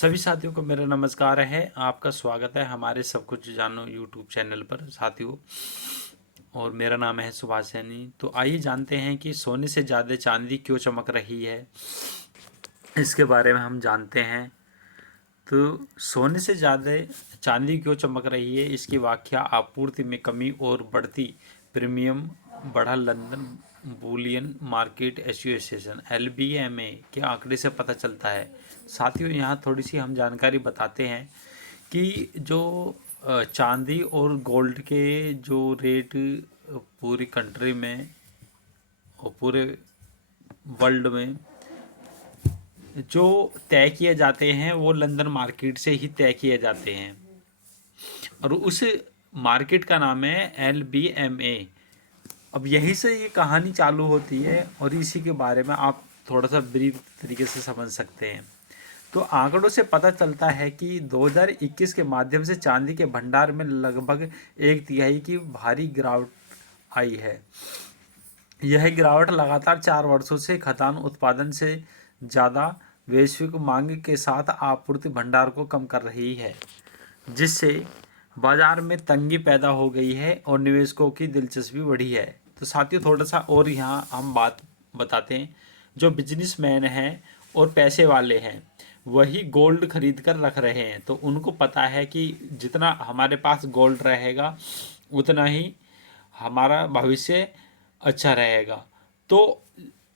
सभी साथियों को मेरा नमस्कार है। आपका स्वागत है हमारे सब कुछ जानो यूट्यूब चैनल पर साथियों। और मेरा नाम है सुभाष सैनी। तो आइए जानते हैं कि सोने से ज़्यादा चांदी क्यों चमक रही है, इसके बारे में हम जानते हैं। तो सोने से ज़्यादा चांदी क्यों चमक रही है, इसकी व्याख्या आपूर्ति में कमी और बढ़ती प्रीमियम बढ़ा London Boolean market association LBMA के आंकड़े से पता चलता है। साथियों, यहाँ थोड़ी सी हम जानकारी बताते हैं कि जो चांदी और गोल्ड के जो रेट पूरी कंट्री में और पूरे वर्ल्ड में जो तय किए जाते हैं वो लंदन मार्केट से ही तय किए जाते हैं और उस मार्केट का नाम है LBMA। अब यहीं से ये कहानी चालू होती है और इसी के बारे में आप थोड़ा सा ब्रीफ तरीके से समझ सकते हैं। तो आंकड़ों से पता चलता है कि 2021 के माध्यम से चांदी के भंडार में लगभग 1/3 की भारी गिरावट आई है। यह गिरावट लगातार 4 वर्षों से खदान उत्पादन से ज़्यादा वैश्विक मांग के साथ आपूर्ति भंडार को कम कर रही है, जिससे बाजार में तंगी पैदा हो गई है और निवेशकों की दिलचस्पी बढ़ी है। तो साथियों, थोड़ा सा और यहाँ हम बात बताते हैं। जो बिजनेसमैन हैं और पैसे वाले हैं वही गोल्ड खरीद कर रख रहे हैं। तो उनको पता है कि जितना हमारे पास गोल्ड रहेगा उतना ही हमारा भविष्य अच्छा रहेगा। तो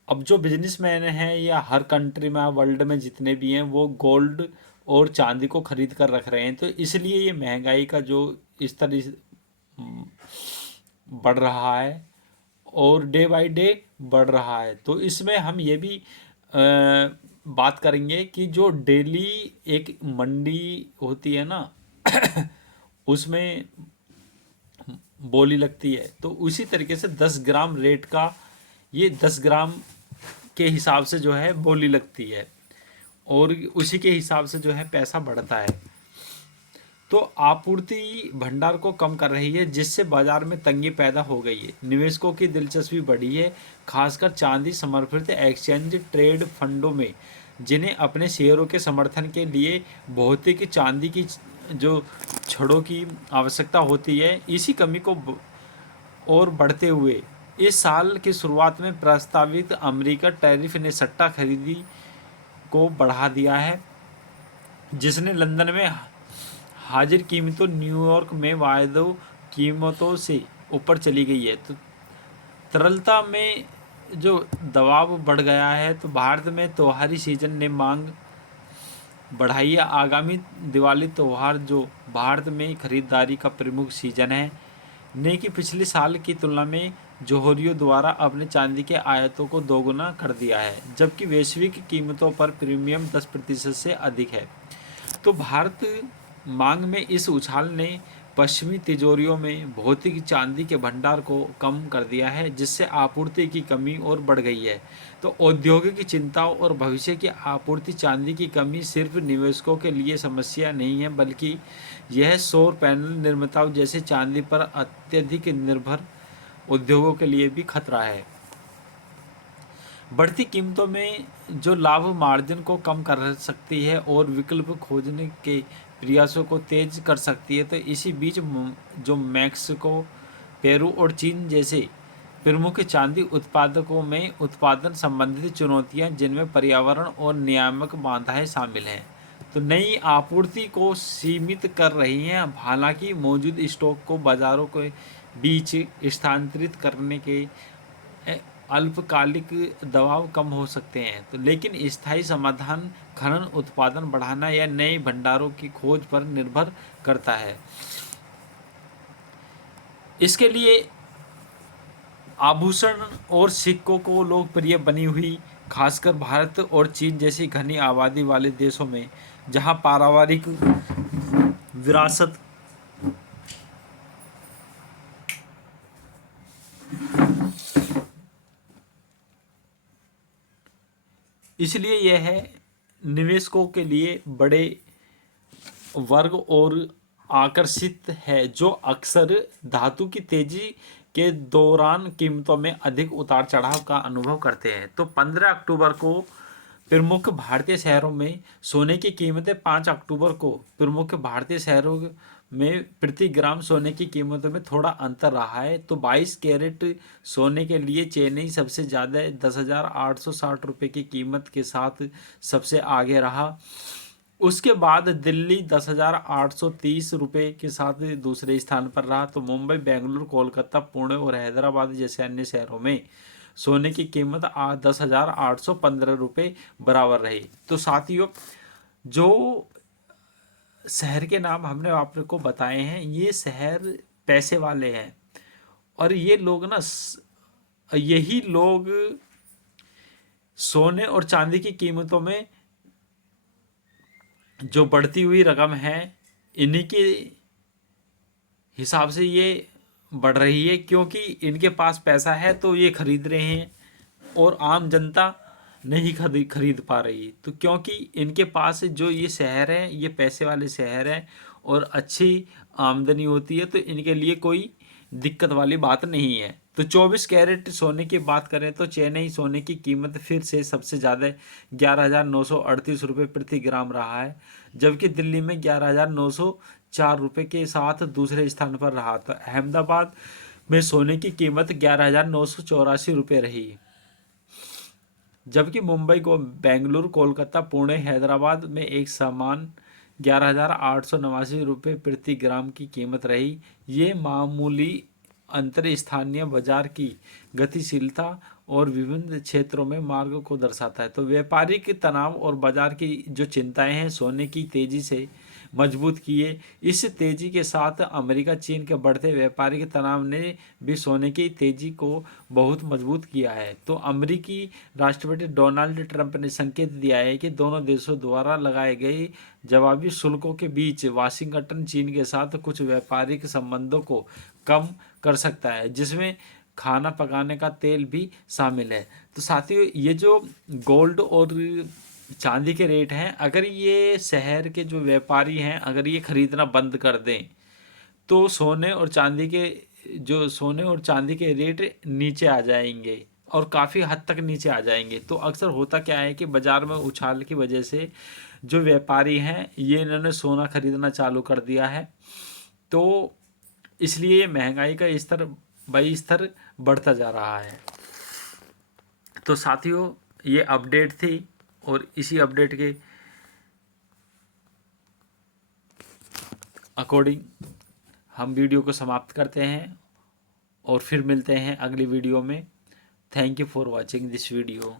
अब जो बिजनेसमैन हैं या हर कंट्री में वर्ल्ड में जितने भी हैं वो गोल्ड और चांदी को खरीद कर रख रहे हैं। तो इसलिए ये महंगाई का जो इस तरह से बढ़ रहा है और डे बाय डे बढ़ रहा है। तो इसमें हम ये भी बात करेंगे कि जो डेली एक मंडी होती है ना उसमें बोली लगती है, तो उसी तरीके से 10 ग्राम रेट का ये 10 ग्राम के हिसाब से जो है बोली लगती है और उसी के हिसाब से जो है पैसा बढ़ता है। तो आपूर्ति भंडार को कम कर रही है, जिससे बाजार में तंगी पैदा हो गई है। निवेशकों की दिलचस्पी बढ़ी है, खासकर चांदी समर्थित एक्सचेंज ट्रेड फंडों में, जिन्हें अपने शेयरों के समर्थन के लिए भौतिक चांदी की जो छड़ों की आवश्यकता होती है। इसी कमी को और बढ़ते हुए इस साल की शुरुआत में प्रस्तावित अमेरिका टैरिफ ने सट्टा खरीदी को बढ़ा दिया है, जिसने लंदन में हाजिर कीमतों न्यूयॉर्क में वायदों कीमतों से ऊपर चली गई है। तो तरलता में जो दबाव बढ़ गया है। तो भारत में त्योहारी सीजन ने मांग बढ़ाई है। आगामी दिवाली त्यौहार जो भारत में खरीदारी का प्रमुख सीजन है ने कि पिछले साल की तुलना में जोहरियों द्वारा अपने चांदी के आयातों को दोगुना कर दिया है, जबकि वैश्विक कीमतों पर प्रीमियम 10% से अधिक है। तो भारत मांग में इस उछाल ने पश्चिमी तिजोरियों में भौतिक चांदी के भंडार को कम कर दिया है, जिससे आपूर्ति की कमी और बढ़ गई है। तो औद्योगिक चिंताओं और भविष्य की आपूर्ति चांदी की कमी सिर्फ निवेशकों के लिए समस्या नहीं है, बल्कि यह सौर पैनल निर्माताओं जैसे चांदी पर अत्यधिक निर्भर उद्योगों के लिए भी खतरा है। बढ़ती कीमतों में जो लाभ मार्जिन को कम कर सकती है और विकल्प खोजने के प्रयासों को तेज कर सकती है। तो इसी बीच जो मैक्सिको, पेरू और चीन जैसे प्रमुख चांदी उत्पादकों में उत्पादन संबंधित चुनौतियां, जिनमें पर्यावरण और नियामक बाधाएं शामिल हैं, तो नई आपूर्ति को सीमित कर रही हैं। हालांकि मौजूद स्टॉक को बाजारों के बीच स्थानांतरित करने के अल्पकालिक दबाव कम हो सकते हैं। तो लेकिन स्थायी समाधान खनन उत्पादन बढ़ाना या नए भंडारों की खोज पर निर्भर करता है। इसके लिए आभूषण और सिक्कों को लोकप्रिय बनी हुई, खासकर भारत और चीन जैसी घनी आबादी वाले देशों में, जहां पारिवारिक विरासत इसलिए यह है निवेशकों के लिए बड़े वर्ग और आकर्षित है, जो अक्सर धातु की तेजी के दौरान कीमतों में अधिक उतार चढ़ाव का अनुभव करते हैं। तो 15 अक्टूबर को प्रमुख भारतीय शहरों में सोने की कीमतें 5 अक्टूबर को प्रमुख भारतीय शहरों में प्रति ग्राम सोने की कीमतों में थोड़ा अंतर रहा है। तो 22 कैरेट सोने के लिए चेन्नई सबसे ज़्यादा 10,860 रुपये की कीमत के साथ सबसे आगे रहा। उसके बाद दिल्ली 10,830 रुपये के साथ दूसरे स्थान पर रहा। तो मुंबई, बेंगलुरु, कोलकाता, पुणे और हैदराबाद जैसे अन्य शहरों में सोने की कीमत 10,815 रुपये बराबर रही। तो साथियों, जो शहर के नाम हमने आपको बताए हैं, ये शहर पैसे वाले हैं और ये लोग ना यही लोग सोने और चांदी की कीमतों में जो बढ़ती हुई रकम है, इन्हीं के हिसाब से ये बढ़ रही है, क्योंकि इनके पास पैसा है तो ये खरीद रहे हैं और आम जनता नहीं खरीद पा रही। तो क्योंकि इनके पास जो ये शहर है, ये पैसे वाले शहर हैं और अच्छी आमदनी होती है, तो इनके लिए कोई दिक्कत वाली बात नहीं है। तो 24 कैरेट सोने की बात करें तो चेन्नई सोने की कीमत फिर से सबसे ज़्यादा 11,938 रुपये प्रति ग्राम रहा है, जबकि दिल्ली में 11,904 रुपये के साथ दूसरे स्थान पर रहा था। अहमदाबाद में सोने की कीमत 11,984 रुपये रही, जबकि मुंबई को बेंगलुरु, कोलकाता, पुणे, हैदराबाद में एक समान 11,889 रुपये प्रति ग्राम की कीमत रही। ये मामूली अंतर स्थानीय बाजार की गतिशीलता और विभिन्न क्षेत्रों में मार्ग को दर्शाता है। तो व्यापारिक तनाव और बाजार की जो चिंताएं हैं सोने की तेजी से मजबूत किए। इस तेजी के साथ अमेरिका चीन के बढ़ते व्यापारिक तनाव ने भी सोने की तेजी को बहुत मजबूत किया है। तो अमेरिकी राष्ट्रपति डोनाल्ड ट्रंप ने संकेत दिया है कि दोनों देशों द्वारा लगाए गए जवाबी शुल्कों के बीच वाशिंगटन चीन के साथ कुछ व्यापारिक संबंधों को कम कर सकता है, जिसमें खाना पकाने का तेल भी शामिल है। तो साथियों, ये जो गोल्ड और चांदी के रेट हैं, अगर ये शहर के जो व्यापारी हैं अगर ये खरीदना बंद कर दें तो सोने और चांदी के रेट नीचे आ जाएंगे और काफ़ी हद तक नीचे आ जाएंगे। तो अक्सर होता क्या है कि बाज़ार में उछाल की वजह से जो व्यापारी हैं ये इन्होंने सोना खरीदना चालू कर दिया है, तो इसलिए ये महंगाई का स्तर बढ़ता जा रहा है। तो साथियों, ये अपडेट थी और इसी अपडेट के अकॉर्डिंग हम वीडियो को समाप्त करते हैं और फिर मिलते हैं अगली वीडियो में। Thank you for watching this video.